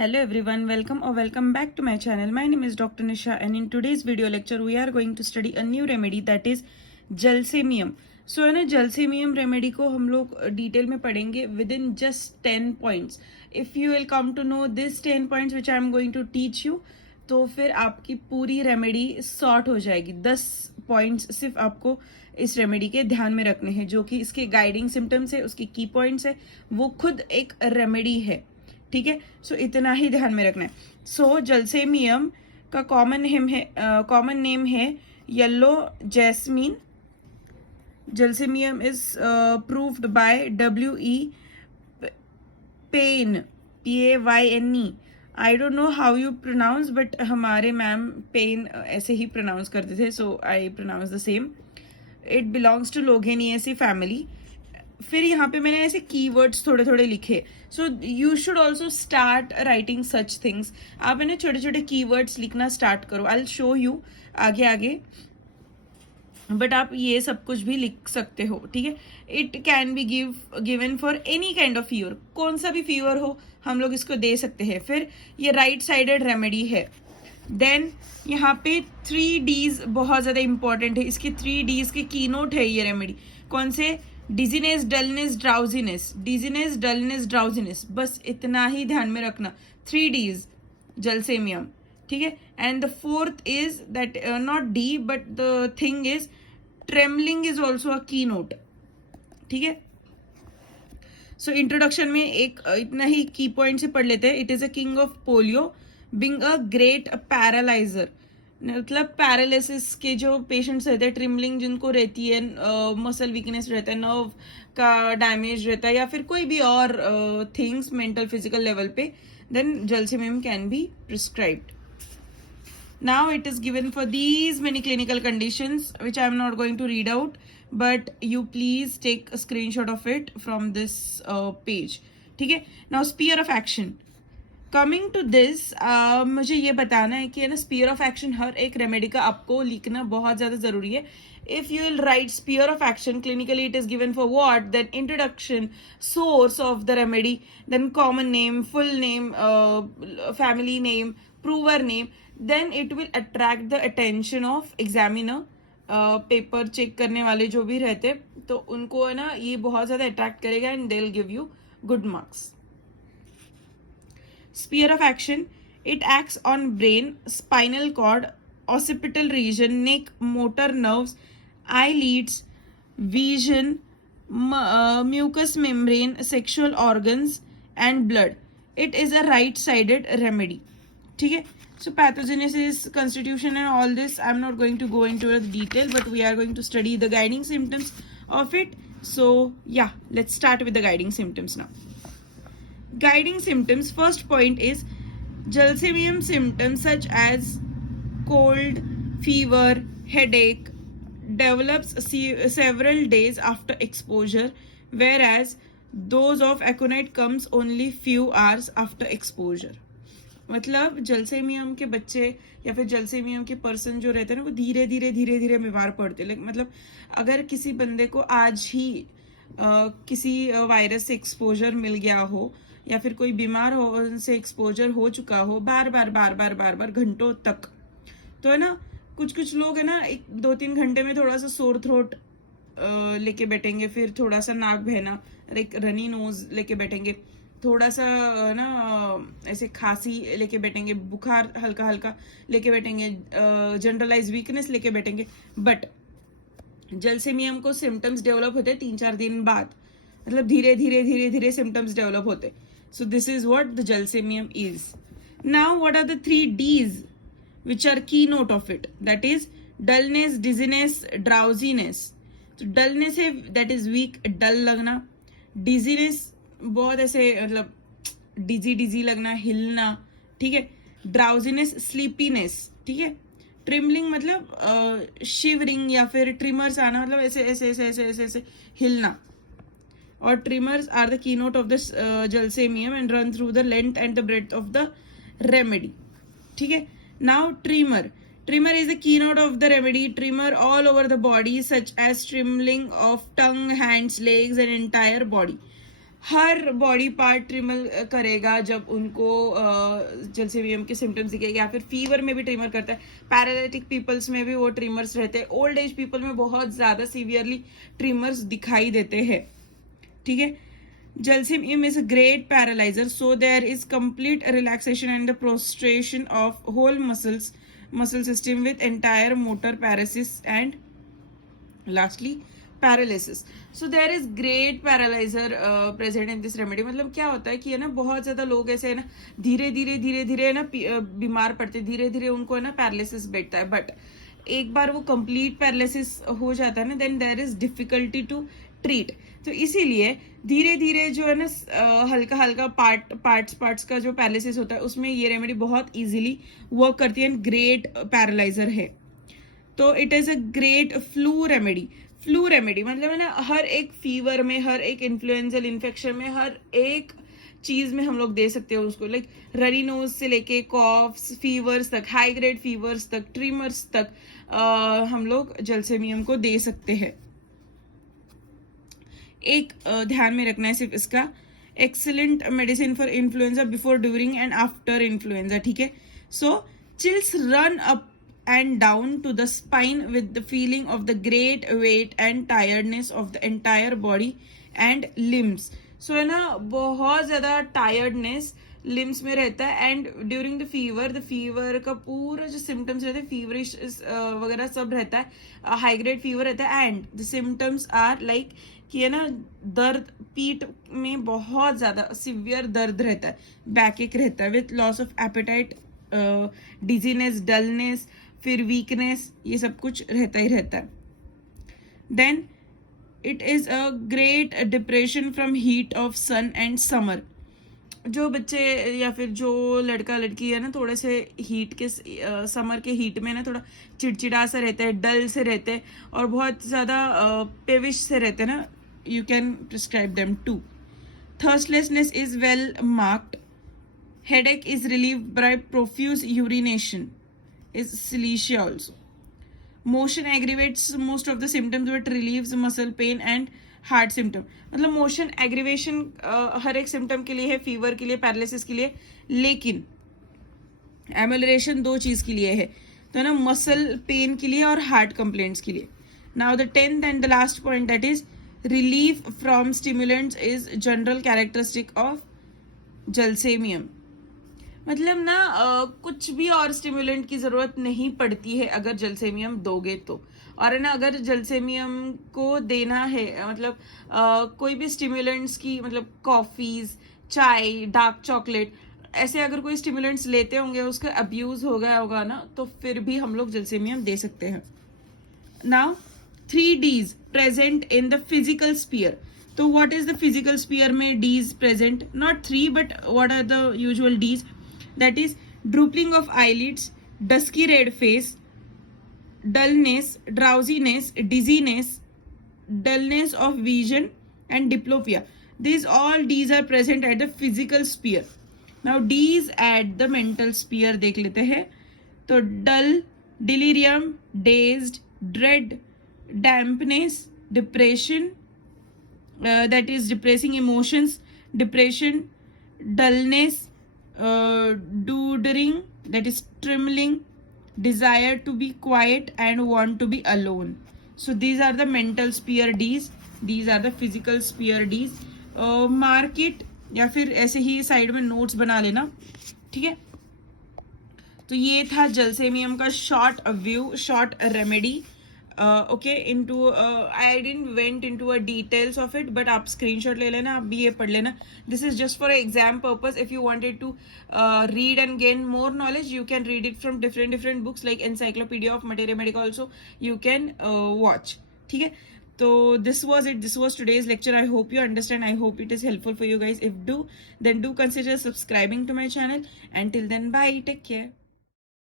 Hello everyone, welcome or welcome back to my channel. My name is Dr. Nisha and in today's video lecture we are going to study a new remedy that is जलसेमियम. सो है ना, जलसेमियम remedy को हम लोग detail में पढ़ेंगे within just 10 points. If you will come to know this 10 points which I am going to teach you, तो फिर आपकी पूरी रेमेडी सॉर्ट हो जाएगी. 10 पॉइंट्स सिर्फ आपको इस रेमेडी के ध्यान में रखने हैं, जो कि इसके गाइडिंग सिम्टम्स है, उसके की पॉइंट्स है, वो खुद एक रेमेडी है. ठीक है, सो इतना ही ध्यान में रखना है. सो जलसेमियम का कॉमन नेम है yellow jasmine. Gelsemium is proved by W.E. Payne, Payne. I don't know how you pronounce, but हमारे मैम पेन ऐसे ही प्रोनाउंस करते थे, so I pronounce the same. It belongs to loganiaceae family. फिर यहाँ पे मैंने ऐसे कीवर्ड्स थोड़े थोड़े लिखे. So you should also start writing such things. आप है ना छोटे छोटे कीवर्ड्स लिखना स्टार्ट करो. आई विल शो यू आगे आगे, बट आप ये सब कुछ भी लिख सकते हो. ठीक है, it can be given for any kind of fever. कौन सा भी फीवर हो हम लोग इसको दे सकते हैं. फिर ये राइट साइडेड रेमेडी है. देन यहाँ पे 3Ds बहुत ज्यादा इंपॉर्टेंट है. इसके 3Ds के की नोट है ये रेमेडी. कौन से? Dizziness, dullness, drowsiness. Dizziness, dullness, drowsiness, बस इतना ही ध्यान में रखना. 3Ds जलसेमियम. ठीक है, and the fourth is that not D, but the thing is trembling is also a की नोट. ठीक है, सो इंट्रोडक्शन में एक इतना ही की पॉइंट से पढ़ लेते हैं. It is a king of polio, being a great paralyser. मतलब पैरालिसिस के जो पेशेंट्स रहते हैं, ट्रिमलिंग जिनको रहती है, मसल वीकनेस रहता है, नर्व का डैमेज रहता है, या फिर कोई भी और थिंग्स मेंटल फिजिकल लेवल पे, then gelsemium can be prescribed. Now it is given for these many clinical conditions which I am not going to read out, but you please take a screenshot of it from this page. ठीक है, now sphere of action. Coming to this, मुझे ये बताना है कि है ना, sphere of action हर एक रेमेडी का आपको लिखना बहुत ज़्यादा ज़रूरी है. If you will write sphere of action, clinically it is given for what? Then introduction, source of the remedy, then common name, full name, family name, prover name. Then it will attract the attention of examiner. Paper check करने वाले जो भी रहते, तो उनको है ना ये बहुत ज़्यादा अट्रैक्ट करेगा and they will give you good marks. Sphere of action, it acts on brain, spinal cord, occipital region, neck, motor nerves, eyelids, vision, mucous membrane, sexual organs and blood. It is a right-sided remedy. ठीक है, so pathogenesis, constitution and all this I'm not going to go into the detail, but we are going to study the guiding symptoms of it. So yeah, let's start with the guiding symptoms now. Guiding symptoms, first point is जलसेमियम symptoms such as cold, fever, headache develops several days after exposure, whereas those of aconite comes only few hours after exposure. मतलब जलसेमियम के बच्चे या फिर जलसेमियम के person जो रहते हैं ना, वो धीरे धीरे बीमार पड़ते हैं. मतलब अगर किसी बंदे को आज ही किसी वायरस से एक्सपोजर मिल गया हो, या फिर कोई बीमार हो उनसे एक्सपोजर हो चुका हो बार बार घंटों तक, तो है ना कुछ लोग है ना 2-3 घंटे में थोड़ा सा सोर थ्रोट लेके बैठेंगे, फिर थोड़ा सा नाक बहना, एक रनी नोज लेके बैठेंगे, थोड़ा सा ना ऐसे खांसी लेके बैठेंगे, बुखार हल्का हल्का लेके बैठेंगे, जनरलाइज वीकनेस लेके बैठेंगे. बट जलसेमियम को सिम्टम्स डेवलप होते 3-4 दिन बाद. मतलब धीरे धीरे सिम्टम्स डेवलप होते. So this is what the jalsemium is. Now what are the 3Ds which are keynote of it? That is dullness, dizziness, drowsiness. So dullness है, that is weak, dull लगना. Dizziness बहुत ऐसे मतलब डिजी लगना, हिलना. ठीक है, drowsiness, sleepiness. ठीक है, ट्रिमलिंग मतलब शिवरिंग या फिर ट्रिमर्स आना, मतलब ऐसे हिलना. Or tremors are the keynote of this jalsemium and run through the length and the breadth of the remedy. ठीक है, now tremor is the keynote of the remedy. Tremor all over the body, such as trembling of tongue, hands, legs and entire body. Her body part trimmer करेगा जब उनको जलसेमियम के symptoms दिखेगा, या फिर fever में भी ट्रिमर करता है, पैरालिटिक पीपल्स में भी वो ट्रिमर्स रहते हैं, ओल्ड एज पीपल में बहुत ज्यादा सीवियरली ट्रिमर्स दिखाई देते हैं, ठीक है। Gelsemium is a great paralyzer, so there is complete relaxation and the prostration of whole muscle system with entire motor paralysis and lastly paralysis. So there is great paralyzer present in this remedy. मतलब क्या होता है कि है ना, बहुत ज्यादा लोग ऐसे है ना धीरे धीरे है ना बीमार पड़ते, धीरे धीरे उनको है ना पैरालिसिस बैठता है, बट एक बार वो कंप्लीट पैरालिसिस हो जाता है ना, then there is difficulty to treat. तो इसीलिए धीरे धीरे जो है ना हल्का हल्का पार्ट्स का जो पैरालिसिस होता है उसमें ये रेमेडी बहुत इजीली वर्क करती है, ग्रेट पैरालाइजर है। तो it is a great flu remedy. Flu remedy मतलब है ना हर एक फीवर में, हर एक इन्फ्लुएंजल इन्फेक्शन में, हर एक चीज में हम लोग दे सकते हैं उसको, लाइक रनी नोज से लेके कॉफ्स, फीवर्स तक, हाई ग्रेड फीवर्स तक, ट्रिमर्स तक हम लोग जलसेमियम को दे सकते हैं। एक ध्यान में रखना है सिर्फ इसका, excellent medicine for influenza before, during and after influenza, ठीक है। So chills run up and down to the spine with the feeling of the great weight and tiredness of the entire body and limbs. So है ना बहुत ज्यादा tiredness limbs में रहता है, and during the fever का पूरा जो सिम्टम्स रहते हैं, फीवरिश वगैरह सब रहता है, हाई ग्रेड फीवर रहता है, and the symptoms are like कि है ना दर्द, पीठ में बहुत ज्यादा सिवियर दर्द रहता है, बैक एक रहता है with loss of appetite, dizziness, dullness, फिर वीकनेस, ये सब कुछ रहता ही रहता है। Then it is a great depression from heat of sun and summer. जो बच्चे या फिर जो लड़का लड़की है ना थोड़े से हीट के समर के हीट में ना थोड़ा चिड़चिड़ा सा रहता है, डल से रहते हैं और बहुत ज्यादा पेविश से रहते हैं ना, you can prescribe them too. Thirstlessness is well marked. Headache is relieved by profuse urination is silesia also. Motion aggravates most of the symptoms but relieves muscle pain and heart symptom. मतलब motion aggravation हर एक symptom के लिए है, fever के लिए, paralysis के लिए, लेकिन एमलरेशन दो चीज के लिए है, तो ना मसल पेन के लिए और हार्ट कंप्लेंट्स के लिए। Now the 10th and the last point that is relief from stimulants is general characteristic of gelsemium. मतलब ना कुछ भी और स्टिमुलेंट की जरूरत नहीं पड़ती है अगर जलसेमियम दोगे तो, और है ना अगर जलसेमियम को देना है मतलब कोई भी स्टिमुलेंट्स की, मतलब कॉफीज, चाय, डार्क चॉकलेट, ऐसे अगर कोई स्टिमुलेंट्स लेते होंगे, उसका अब्यूज हो गया होगा ना, तो फिर भी हम लोग जलसेमियम दे सकते हैं। Now 3 Ds present in the physical sphere. तो what is the physical sphere में Ds present? Not 3 but what are the usual Ds? That is drooping of eyelids, dusky red face, dullness, drowsiness, dizziness, dullness of vision and diplopia. These all Ds are present at the physical sphere. Now Ds at the mental sphere देख लेते हैं। तो dull, delirium, dazed, dread, dampness, depression, that is depressing emotions, depression, dullness, doodling, that is trembling, desire to be quiet and want to be alone. So these are the mental sphere Ds, these are the physical sphere Ds. Mark it या फिर ऐसे ही side में notes बना लेना, ठीक है। तो ये था जलसेमियम का short view, short remedy. Okay, into I didn't went into a details of it, but आप स्क्रीनशॉट ले लेना, आप भी ये पढ़ लेना। This is just for exam purpose. If you wanted to read and gain more knowledge, you can read it from different books like encyclopedia of materia medica also you can watch, ठीक है। तो this was it, this was today's lecture. I hope you understand, I hope it is helpful for you guys. If do, then do consider subscribing to my channel. Until then, bye, take care.